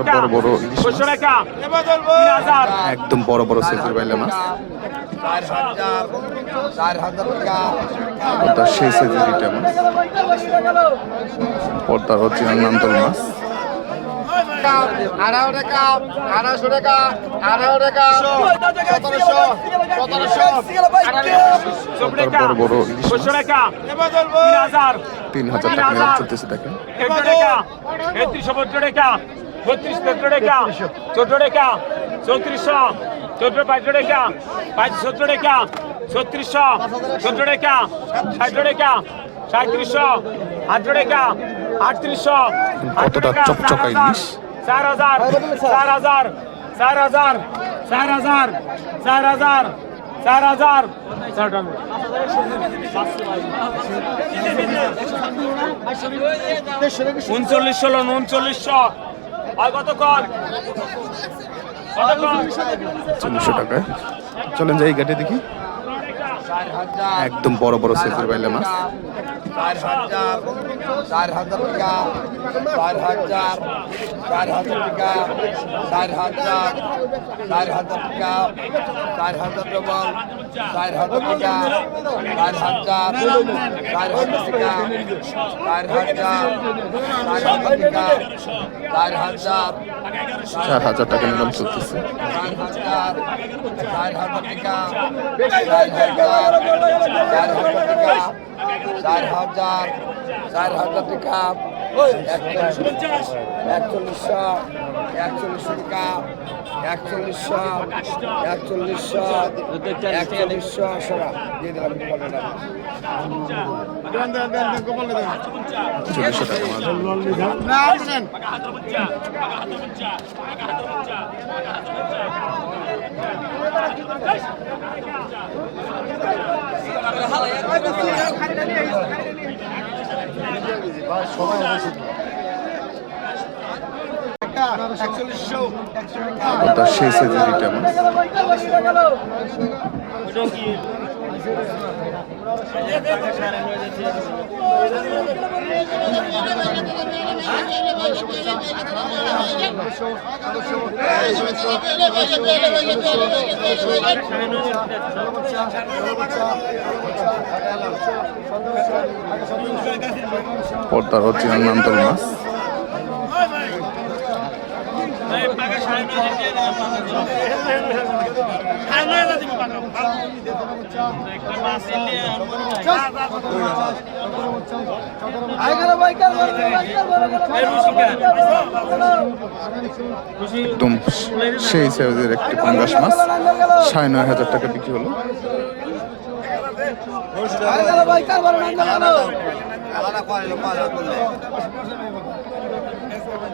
টাকার বড় বড় ইলিশ একদম বড় বড় সাইজের বাইলে মাছ সেই সাইজের এটা মাছ হচ্ছে নান্তল মাছ তিন হাজার টাকা চলতেছে দেখেন টাকা বত্রিশ তেত্রিশ টাকা চোদ্দ টাকা চৌত্রিশশো চোদ্দ পঁয়ত্রিশ টাকা পাঁচ সত্তর টাকা ছত্রিশশো চোদ্দ টাকা ষাট টাকা সাঁত্রিশশো আটশো টাকা আটত্রিশশো কতটা চকচকা ইলিশ? চার হাজার চার হাজার চার হাজার চার হাজার চার হাজার চার হাজার চার টাকা উনচল্লিশ ষোলো উনচল্লিশশো চল্লিশশো টাকা। চলেন যাই ঘাটে দেখি। একদম বড় বড় সেফের বাইলে মাছ। চার হাজার টাকা চার হাজার চার হাজার টাকা চার হাজার চার হাজার টাকা চার হাজার ডবল চার হাজার টাকা চার হাজার চার হাজার টাকা চার হাজার চার হাজার টাকা চার হাজার চার হাজার টাকা নিলাম চলতেছে চার হাজার চার হাজার টাকা চার হাজার টাকা চার হাজার চার হাজার টাকা। একচল্লিশশো একচল্লিশশো টাকা একচল্লিশশো একচল্লিশশো একচল্লিশশো সরা দিয়ে দিলাম টাকা অর্থাৎ সেই সেজারিটা আমার পর্দার হচ্ছে নান্তল মাছ একদম সেই সাইজের একটি পাঙ্গাস মাছ। সাড়ে নয় হাজার টাকা বিক্রি হলো।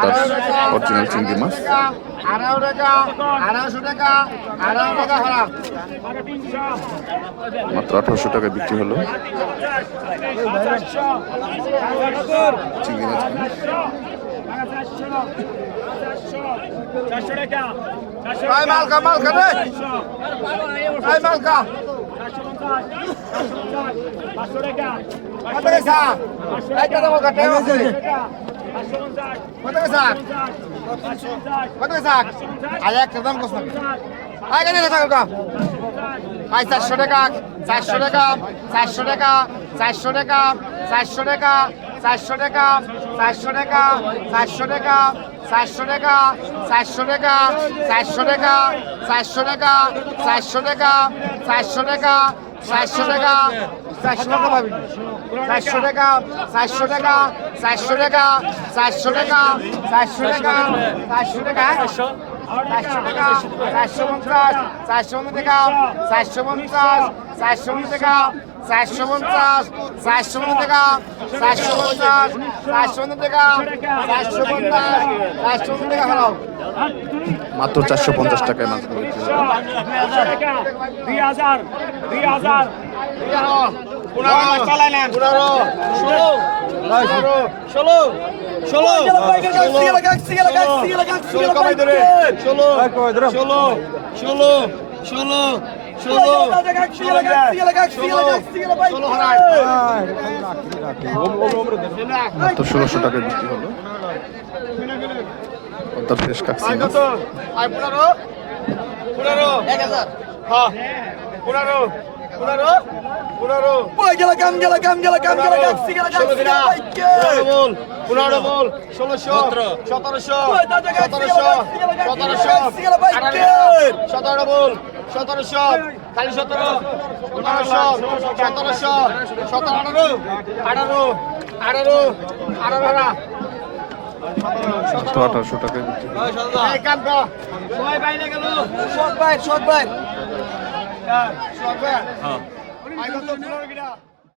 পদ্মার অরিজিনাল চিংড়ি মাছ। মাত্র আঠারোশো টাকায় বিক্রি হলো। চিংড়ি মাছ। কত স্যার কত স্যার আজ একটা দাম কত আয় কেন কথা কাকা আয় চারশো টাকা চারশো টাকা চারশো টাকা চারশো টাকা চারশো টাকা চারশো টাকা চারশো টাকা চারশো টাকা চারশো টাকা চারশো টাকা চারশো টাকা চারশো টাকা চারশো টাকা চারশো টাকা চারশো টাকা চারশো টাকা পাবি চারশো টাকা চারশো টাকা চারশো টাকা চারশো টাকা চারশো টাকা চারশো টাকা। চারশো চারশো পঞ্চাশ চারশো মাত্র চারশো পঞ্চাশ টাকায় হলো। দুই হাজার দুই হাজার ষোলো ষোলো ষোলো মাত্র ষোলোশো টাকা বিক্রি হলো পদ্মা ফ্রেশ কাকসি পনেরো পনেরো পনেরো পনেরো পনেরো। ওই গেলা কাম গেলা কাম গেলা কাম গেলা কাম গেলা কাম গেলা পনেরো বল পনেরো বল ষোলোশো সতেরোশো সতেরোশো সতেরোশো সতেরো বল সতেরোশো খালি সতেরো পনেরোশো সতেরোশো সতেরো আঠারো আঠারো আঠারো আঠারো সতেরো। আঠারোশো টাকা সব ভাই সব ভাই। হ্যাঁ, সব ভাই। হ্যাঁ। আইবা তো